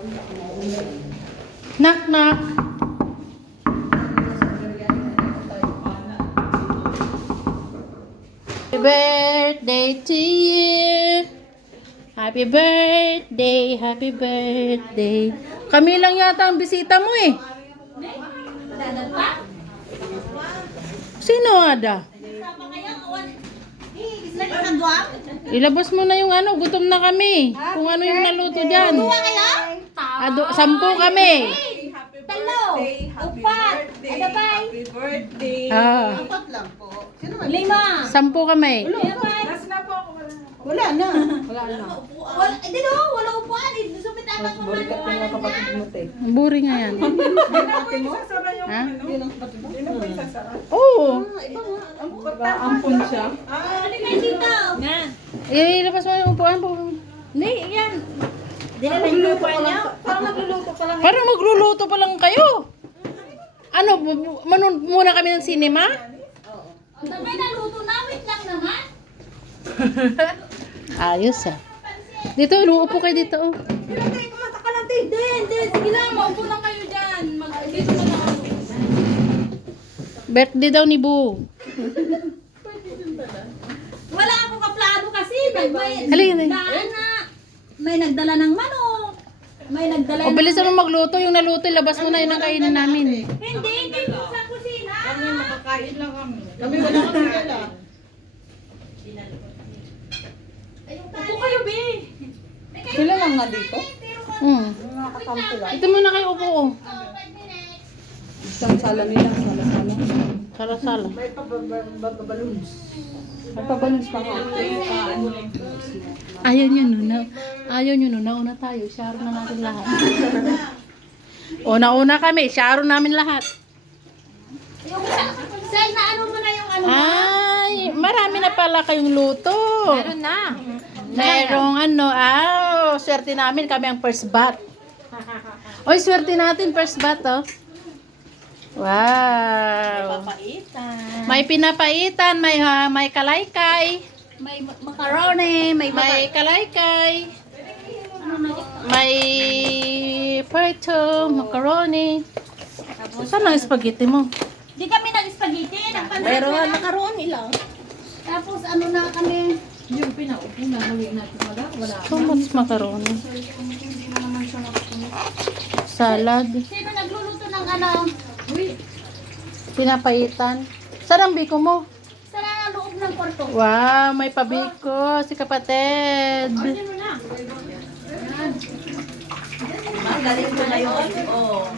Knock, knock. Happy birthday to you. Happy birthday, happy birthday. Kami lang yata ang bisita mo eh. Sino ada? Ilabas mo na yung ano, gutom na kami. Kung ano yung naluto dyan. 10 kami. Talo, upat, adabay, Happy birthday. Ah, Apat lang po. Sino man? 5. 10 kami. Last na po ako. Wala na. Wala na. Wala, hindi no, wala upuan. Supit anak mo Balikat ko yung kapatid mo, te. Boring nga yan. Ate mo? Sasara yung Ha? ano? Yun ang kapatid mo? Yun ang may sasara. Oo. Iba nga. Ampun siya. Ano kayo dito? Nga. Ilabas mo yung upuan po. Hindi, yan. Dinala yung upuan niya. Parang nagluluto pa lang. Parang magluluto pa lang kayo. Ano, manood muna kami ng cinema? Sabay na luto namin lang naman. Ayos ah. Dito, uupo kayo dito. Oh. Hindi. Sige lang, maupo lang kayo dyan. Dito na lang. Birthday daw ni Boo. Wala ako kaplano kasi. Halika. May nagdala ng manok. May nagdala O, bilis mo magluto. Yung naluto, labas mo na yun ang kainin namin. Hindi dito sa kusina. Makakain lang kami. Kami wala kami dala. Upo kayo, be. Sila lang nga dito? Mga kakampi lang. Ito muna kayo upo. Oh. Isang sala nila. Sala-sala. Sala-sala. May pababalons. May pabalons pa nga. Ayaw nyo nun. Ayaw nyo nun. Nauna tayo. Sharo na natin lahat. O, nauna kami. Sharo namin lahat. Sir, na ano mo na yung ano? Ay, marami na pala kayong luto. Meron na. Merong ano, swerte namin, kami ang first bat. Oy, swerte natin, first bat, oh. Wow. Papaitan. May pinapaitan, may kalaykay, May macaroni, may may kalaykay, may prito, macaroni. Saan ang spaghetti mo? Di kami nag-spaghetti. Meron macaroni lang. Tapos ano na kami. Yung pinaupo na huli natin wala. So much macaroni. Salad, Sino nagluluto ng ano? pinapaitan. Saan ang biko mo? Sa loob ng kwarto. Wow, may pabiko si kapatid. Sino na? Galing ko na yun. Oo.